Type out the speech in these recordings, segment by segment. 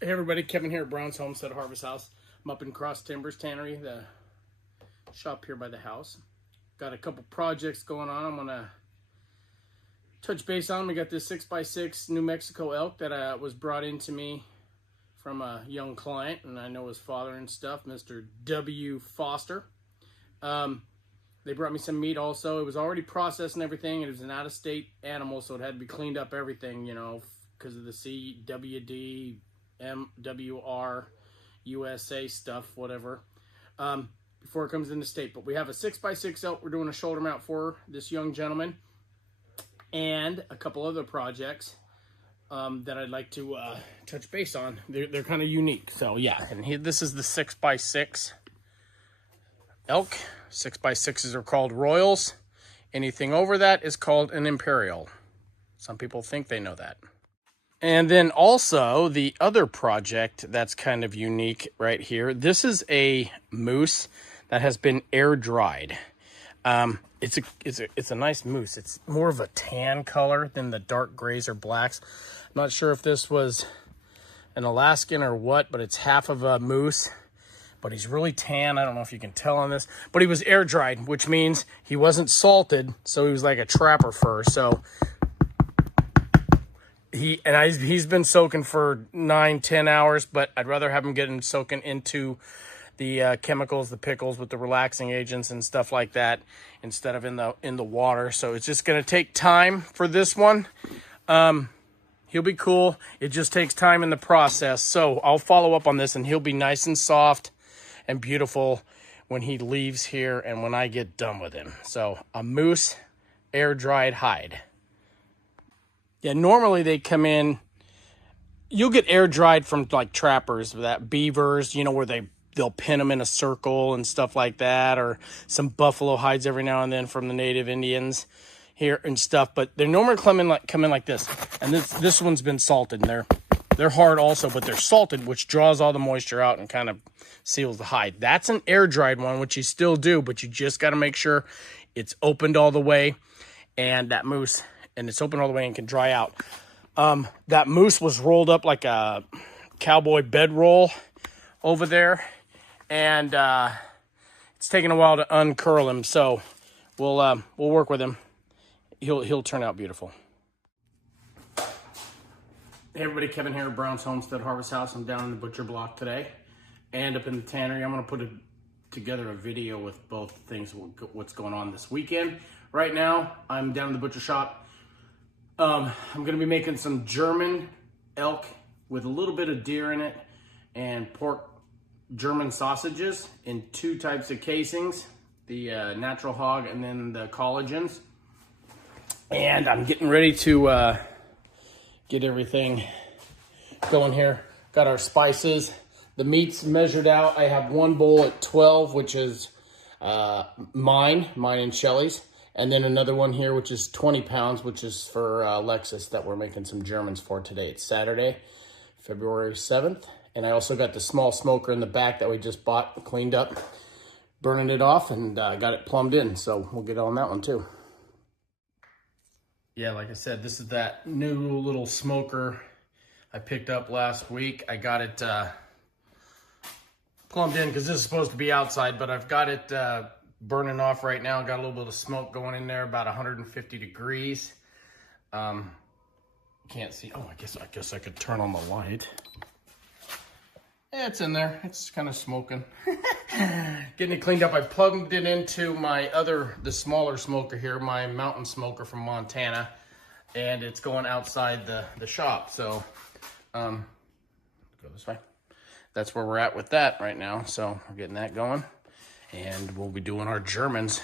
Hey everybody, Kevin here at Brown's Homestead Harvest House. I'm up in Cross Timbers Tannery, the shop here by the house. Got a couple projects going on. I'm gonna touch base on. We got this 6x6 New Mexico elk that was brought into me from a young client, and I know his father and stuff, Mr. W. Foster. They brought me some meat also. It was already processed and everything. It was an out-of-state animal, so it had to be cleaned up everything, you know, because of the CWD, MWR, USA stuff, whatever, before it comes into state. But we have a 6x6 elk we're doing a shoulder mount for this young gentleman, and a couple other projects that I'd like to touch base on. They're kind of unique. So yeah, and here, this is the 6x6 elk. 6x6s are called Royals. Anything over that is called an Imperial. Some people think they know that. And then also the other project that's kind of unique right here. This is a moose that has been air dried. It's a nice moose. It's more of a tan color than the dark grays or blacks. I'm not sure if this was an Alaskan or what, but it's half of a moose. But he's really tan. I don't know if you can tell on this, but he was air dried, which means he wasn't salted, so he was like a trapper fur. So he's been soaking for 9-10 hours, but I'd rather have him getting soaking into the chemicals, the pickles with the relaxing agents and stuff like that, instead of in the water. So it's just gonna take time for this one. He'll be cool. It just takes time in the process. So I'll follow up on this, and he'll be nice and soft and beautiful when he leaves here and when I get done with him. So a moose air dried hide. Yeah, normally they come in, you'll get air dried from like trappers, that beavers, you know, where they'll pin them in a circle and stuff like that, or some buffalo hides every now and then from the native Indians here and stuff. But they're normally come in like this. And this one's been salted, and they're hard also, but they're salted, which draws all the moisture out and kind of seals the hide. That's an air dried one, which you still do, but you just got to make sure it's opened all the way, and that moose, and it's open all the way and can dry out. That moose was rolled up like a cowboy bedroll over there, and it's taken a while to uncurl him. So we'll work with him. He'll turn out beautiful. Hey everybody, Kevin here at Brown's Homestead Harvest House. I'm down in the butcher block today and up in the tannery. I'm going to put together a video with both things, what's going on this weekend. Right now, I'm down in the butcher shop. I'm going to be making some German elk with a little bit of deer in it and pork German sausages in 2 types of casings, the natural hog and then the collagens. And I'm getting ready to get everything going here. Got our spices. The meat's measured out. I have one bowl at 12, which is mine and Shelly's. And then another one here, which is 20 pounds, which is for Lexus, that we're making some Germans for today. It's Saturday, February 7th. And I also got the small smoker in the back that we just bought, cleaned up, burning it off, and got it plumbed in. So we'll get on that one too. Yeah, like I said, this is that new little smoker I picked up last week. I got it plumbed in because this is supposed to be outside, but I've got it burning off right now. Got a little bit of smoke going in there, about 150 degrees. Can't see. Oh, I guess I could turn on the light. Yeah, it's in there. It's kind of smoking. Getting it cleaned up. I plugged it into the smaller smoker here, my mountain smoker from Montana, and it's going outside the shop. So, go this way. That's where we're at with that right now. So we're getting that going, and we'll be doing our Germans,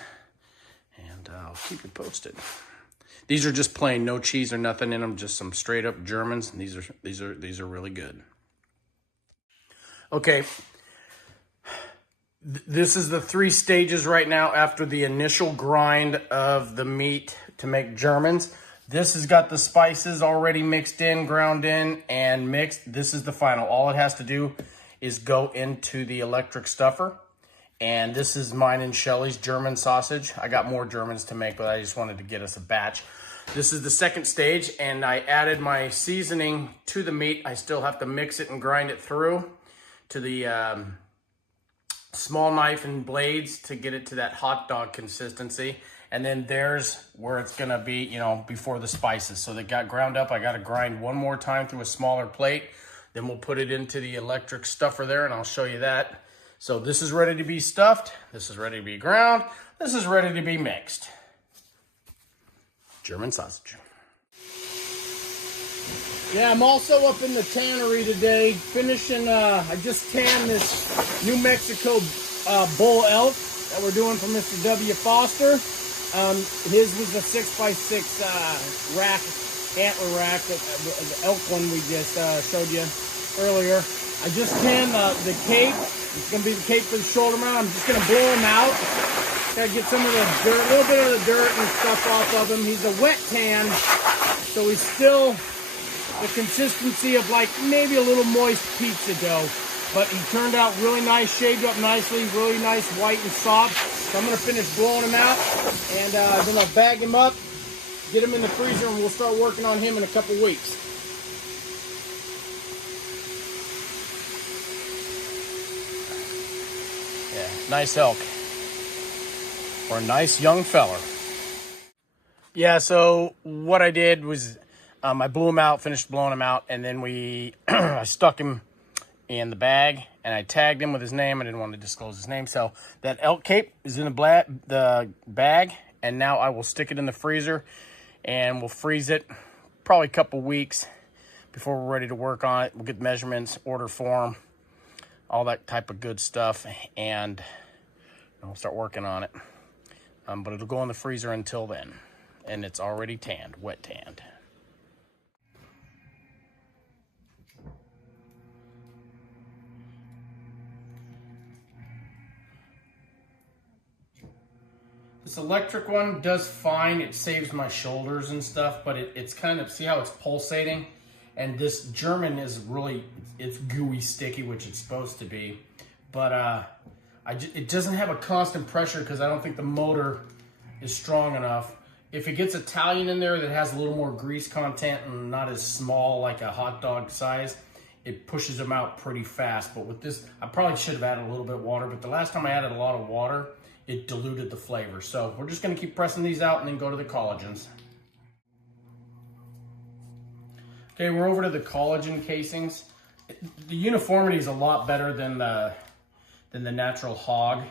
and I'll keep you posted. These are just plain, no cheese or nothing in them, just some straight up Germans. And these are really good. Okay, this is the 3 stages right now after the initial grind of the meat to make Germans. This has got the spices already mixed in, ground in, and mixed. This is the final. All it has to do is go into the electric stuffer. And this is mine and Shelly's German sausage. I got more Germans to make, but I just wanted to get us a batch. This is the second stage, and I added my seasoning to the meat. I still have to mix it and grind it through to the small knife and blades to get it to that hot dog consistency. And then there's where it's gonna be, you know, before the spices. So they got ground up. I gotta grind one more time through a smaller plate. Then we'll put it into the electric stuffer there, and I'll show you that. So this is ready to be stuffed. This is ready to be ground. This is ready to be mixed. German sausage. Yeah, I'm also up in the tannery today, finishing, I just tanned this New Mexico bull elk that we're doing for Mr. W. Foster. His was a 6x6 rack, antler rack, the elk one we just showed you earlier. I just tanned the cape. It's gonna be the cape for the shoulder mount. I'm just gonna blow him out. Gotta get some of the dirt, a little bit of the dirt and stuff off of him. He's a wet tan, so he's still the consistency of like maybe a little moist pizza dough. But he turned out really nice, shaved up nicely, really nice, white and soft. So I'm gonna finish blowing him out, and then I'll bag him up, get him in the freezer, and we'll start working on him in a couple weeks. Yeah, nice elk. Or a nice young feller. Yeah, so what I did was I blew him out, finished blowing him out, and then I stuck him in the bag, and I tagged him with his name. I didn't want to disclose his name. So that elk cape is in the bag, and now I will stick it in the freezer, and we'll freeze it probably a couple weeks before we're ready to work on it. We'll get measurements, order form, all that type of good stuff, and we'll start working on it. But it'll go in the freezer until then, and it's already tanned, wet tanned. This electric one does fine. It saves my shoulders and stuff, but it's kind of, see how it's pulsating? And this German is really, it's gooey sticky, which it's supposed to be. But it doesn't have a constant pressure because I don't think the motor is strong enough. If it gets Italian in there that has a little more grease content and not as small like a hot dog size, it pushes them out pretty fast. But with this, I probably should have added a little bit of water, but the last time I added a lot of water, it diluted the flavor. So we're just gonna keep pressing these out and then go to the collagens. Okay, we're over to the collagen casings. The uniformity is a lot better than the natural hog,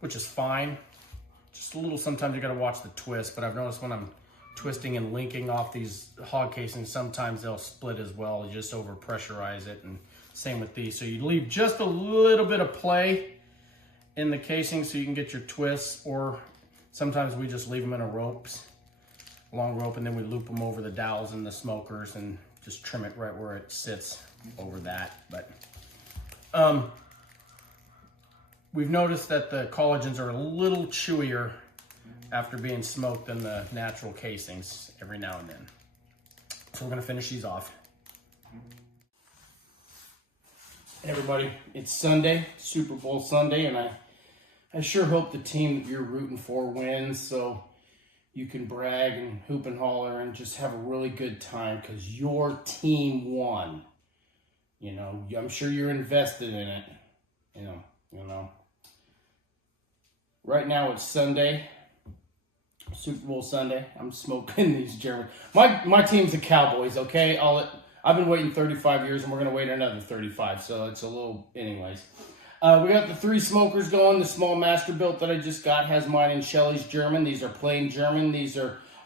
which is fine. Just a little, sometimes you gotta watch the twist, but I've noticed when I'm twisting and linking off these hog casings, sometimes they'll split as well. You just over pressurize it, and same with these. So you leave just a little bit of play in the casing so you can get your twists, or sometimes we just leave them in a long rope, and then we loop them over the dowels and the smokers and just trim it right where it sits over that. But we've noticed that the collagens are a little chewier after being smoked than the natural casings every now and then. So we're gonna finish these off. Hey everybody, it's Sunday, Super Bowl Sunday, and I sure hope the team that you're rooting for wins so you can brag and hoop and holler and just have a really good time because your team won. You know, I'm sure you're invested in it. You know. Right now it's Sunday, Super Bowl Sunday. I'm smoking these German. My team's the Cowboys, okay? I've been waiting 35 years, and we're going to wait another 35, so it's a little, anyways. We got the 3 smokers going. The small master built that I just got has mine and Shelly's German. These are plain German.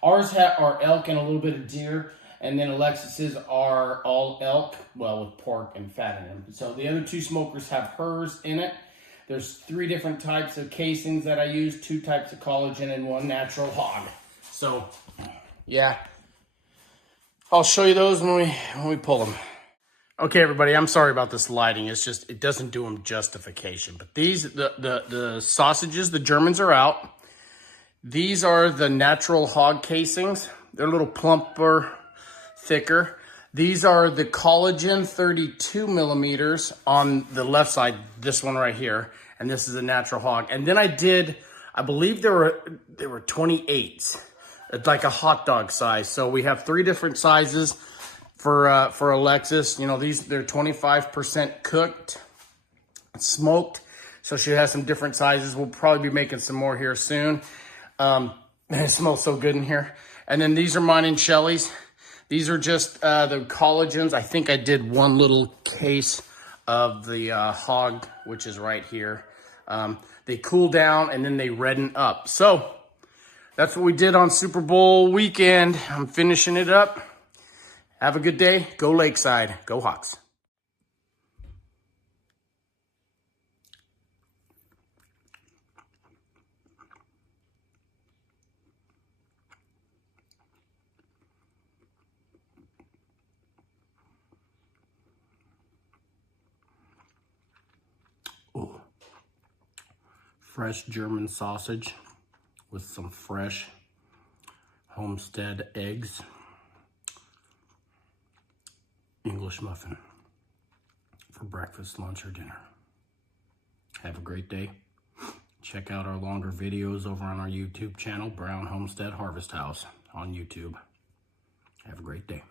Ours are elk and a little bit of deer, and then Alexis's are all elk, well, with pork and fat in them. So the other 2 smokers have hers in it. There's 3 different types of casings that I use, 2 types of collagen, and 1 natural hog. So, yeah. I'll show you those when we pull them. Okay, everybody, I'm sorry about this lighting. It's just, it doesn't do them justification. But these, the sausages, the Germans are out. These are the natural hog casings. They're a little plumper, thicker. These are the collagen 32 millimeters on the left side, this one right here. And this is a natural hog. And then I did I believe there were 28s. It's like a hot dog size. So we have 3 different sizes for Alexis. You know, they're 25% cooked, smoked. So she has some different sizes. We'll probably be making some more here soon. It smells so good in here. And then these are mine and Shelly's. These are just the collagens. I think I did one little case of the hog, which is right here. They cool down and then they redden up. So that's what we did on Super Bowl weekend. I'm finishing it up. Have a good day. Go Lakeside. Go Hawks. Ooh. Fresh German sausage with some fresh homestead eggs. English muffin for breakfast, lunch, or dinner. Have a great day. Check out our longer videos over on our YouTube channel, Brown Homestead Harvest House on YouTube. Have a great day.